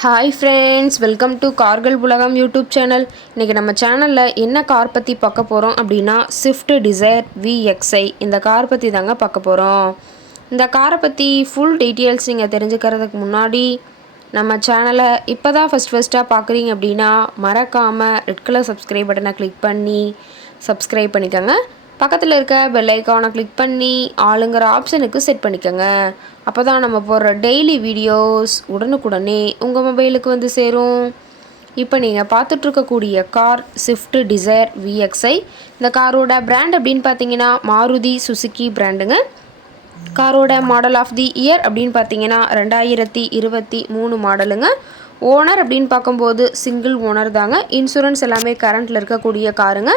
Hi friends, welcome to கார்கள் உலகம் YouTube channel. இன்றைக்கி நம்ம சேனலில் என்ன கார் பற்றி பார்க்க போகிறோம் அப்படின்னா ஸ்விஃப்ட் டிசைர் VXi இந்த கார் பற்றி தாங்க பார்க்க போகிறோம். இந்த காரை பற்றி ஃபுல் டீட்டெயில்ஸ் நீங்கள் தெரிஞ்சுக்கிறதுக்கு முன்னாடி நம்ம சேனலை இப்போ தான் ஃபஸ்ட்டாக பார்க்குறீங்க அப்படின்னா மறக்காமல் ரெட் கலர் சப்ஸ்கிரைப் பட்டனை கிளிக் பண்ணி சப்ஸ்கிரைப் பண்ணிக்கோங்க. பக்கத்தில் இருக்க பெல் ஐக்கானை கிளிக் பண்ணி ஆளுங்கிற ஆப்ஷனுக்கு செட் பண்ணிக்கோங்க. அப்போ தான் நம்ம போடுற டெய்லி வீடியோஸ் உடனுக்குடனே உங்கள் மொபைலுக்கு வந்து சேரும். இப்போ நீங்கள் பார்த்துட்ருக்கக்கூடிய கார் ஸ்விஃப்ட் டிசைர் VXi. இந்த காரோட பிராண்ட் அப்படின்னு பார்த்தீங்கன்னா மாருதி சுசுக்கி பிராண்டுங்க. காரோட மாடல் ஆஃப் தி இயர் அப்படின்னு பார்த்தீங்கன்னா 2023 மாடலுங்க. ஓனர் அப்படின்னு பார்க்கும்போது சிங்கிள் ஓனர் தாங்க. இன்சூரன்ஸ் எல்லாமே கரண்ட்டில் இருக்கக்கூடிய காருங்க.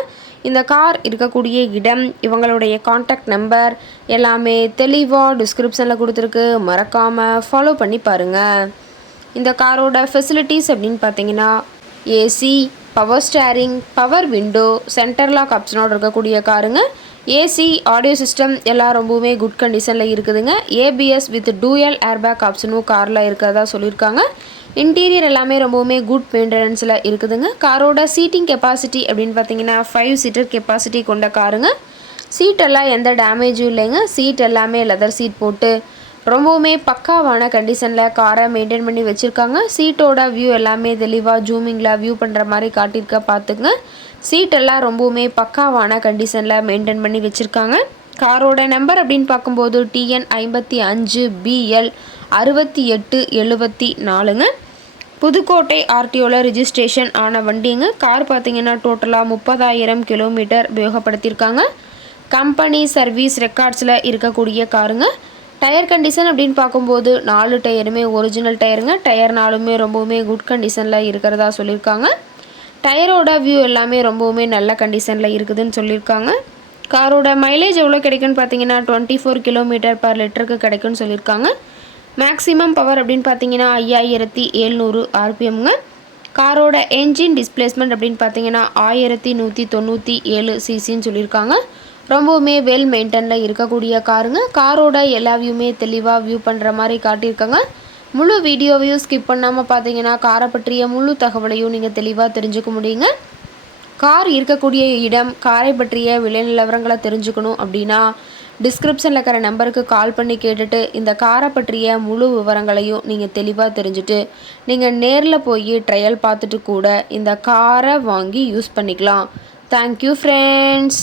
இந்த கார் இருக்கக்கூடிய இடம், இவங்களுடைய காண்டாக்ட் நம்பர் எல்லாமே தெளிவாக டிஸ்கிரிப்ஷனில் கொடுத்துருக்கு. மறக்காமல் ஃபாலோ பண்ணி பாருங்கள். இந்த காரோட ஃபெசிலிட்டிஸ் அப்படின்னு பார்த்தீங்கன்னா AC, power steering, power window, centre lock ஆப்ஷனோடு இருக்கக்கூடிய காருங்க. ஏசி, ஆடியோ சிஸ்டம் எல்லாம் ரொம்பவுமே குட் கண்டிஷனில் இருக்குதுங்க. ABS வித் டூயல் ஏர்பேக் ஆப்ஷனும் காரில் இருக்கிறதா சொல்லியிருக்காங்க. இன்டீரியர் எல்லாமே ரொம்பவுமே குட் மெயின்டெனன்ஸில் இருக்குதுங்க. காரோட சீட்டிங் கெப்பாசிட்டி அப்படின்னு பார்த்தீங்கன்னா 5 சீட்டர் கெப்பாசிட்டி கொண்ட காருங்க. சீட்டெல்லாம் எந்த டேமேஜும் இல்லைங்க. சீட் எல்லாமே லெதர் சீட் போட்டு ரொம்பவுமே பக்காவான கண்டிஷனில் காரை மெயின்டைன் பண்ணி வச்சுருக்காங்க. சீட்டோட வியூ எல்லாமே தெளிவாக ஜூமிங்கில் வியூ பண்ணுற மாதிரி காட்டியிருக்க பார்த்துங்க. சீட்டெல்லாம் ரொம்பவுமே பக்காவான கண்டிஷனில் மெயின்டைன் பண்ணி வச்சுருக்காங்க. காரோட நம்பர் அப்படின்னு பார்க்கும்போது TN 55 BL 6874ங்க. புதுக்கோட்டை RTOவில் ரிஜிஸ்ட்ரேஷன் ஆன வண்டிங்க. கார் பார்த்திங்கன்னா டோட்டலாக 30,000 கிலோமீட்டர் உபயோகப்படுத்தியிருக்காங்க. கம்பெனி சர்வீஸ் ரெக்கார்ட்ஸில் இருக்கக்கூடிய காருங்க. டயர் கண்டிஷன் அப்படின்னு பார்க்கும்போது 4 டயருமே ஒரிஜினல் டயருங்க. டயர் நாலுமே ரொம்பவுமே குட் கண்டிஷனில் இருக்கிறதா சொல்லியிருக்காங்க. டயரோட வியூ எல்லாமே ரொம்பவுமே நல்ல கண்டிஷனில் இருக்குதுன்னு சொல்லியிருக்காங்க. காரோட மைலேஜ் எவ்வளோ கிடைக்குன்னு பார்த்தீங்கன்னா 24 கிலோமீட்டர் பர் லிட்டருக்கு கிடைக்குன்னு சொல்லியிருக்காங்க. மேக்ஸிமம் பவர் அப்படின்னு பார்த்தீங்கன்னா 5700 RPMங்க. காரோட என்ஜின் டிஸ்பிளேஸ்மெண்ட் அப்படின்னு பார்த்தீங்கன்னா 1197 சிசின்னு சொல்லியிருக்காங்க. ரொம்பவுமே வெல் மெயின்டெனில் இருக்கக்கூடிய காருங்க. காரோட எல்லா வியூமே தெளிவாக வியூ பண்ணுற மாதிரி காட்டியிருக்காங்க. முழு வீடியோவையும் ஸ்கிப் பண்ணாமல் பார்த்தீங்கன்னா காரை பற்றிய முழு தகவலையும் நீங்கள் தெளிவாக தெரிஞ்சுக்க முடியுங்க. கார் இருக்கக்கூடிய இடம், காரை பற்றிய விலை நிலவரங்களை தெரிஞ்சுக்கணும் அப்படின்னா டிஸ்கிரிப்ஷனில் இருக்கிற நம்பருக்கு கால் பண்ணி கேட்டுட்டு இந்த காரை பற்றிய முழு விவரங்களையும் நீங்கள் தெளிவாக தெரிஞ்சுட்டு நீங்கள் நேரில் போய் ட்ரையல் பார்த்துட்டு கூட இந்த காரை வாங்கி யூஸ் பண்ணிக்கலாம். Thank you friends.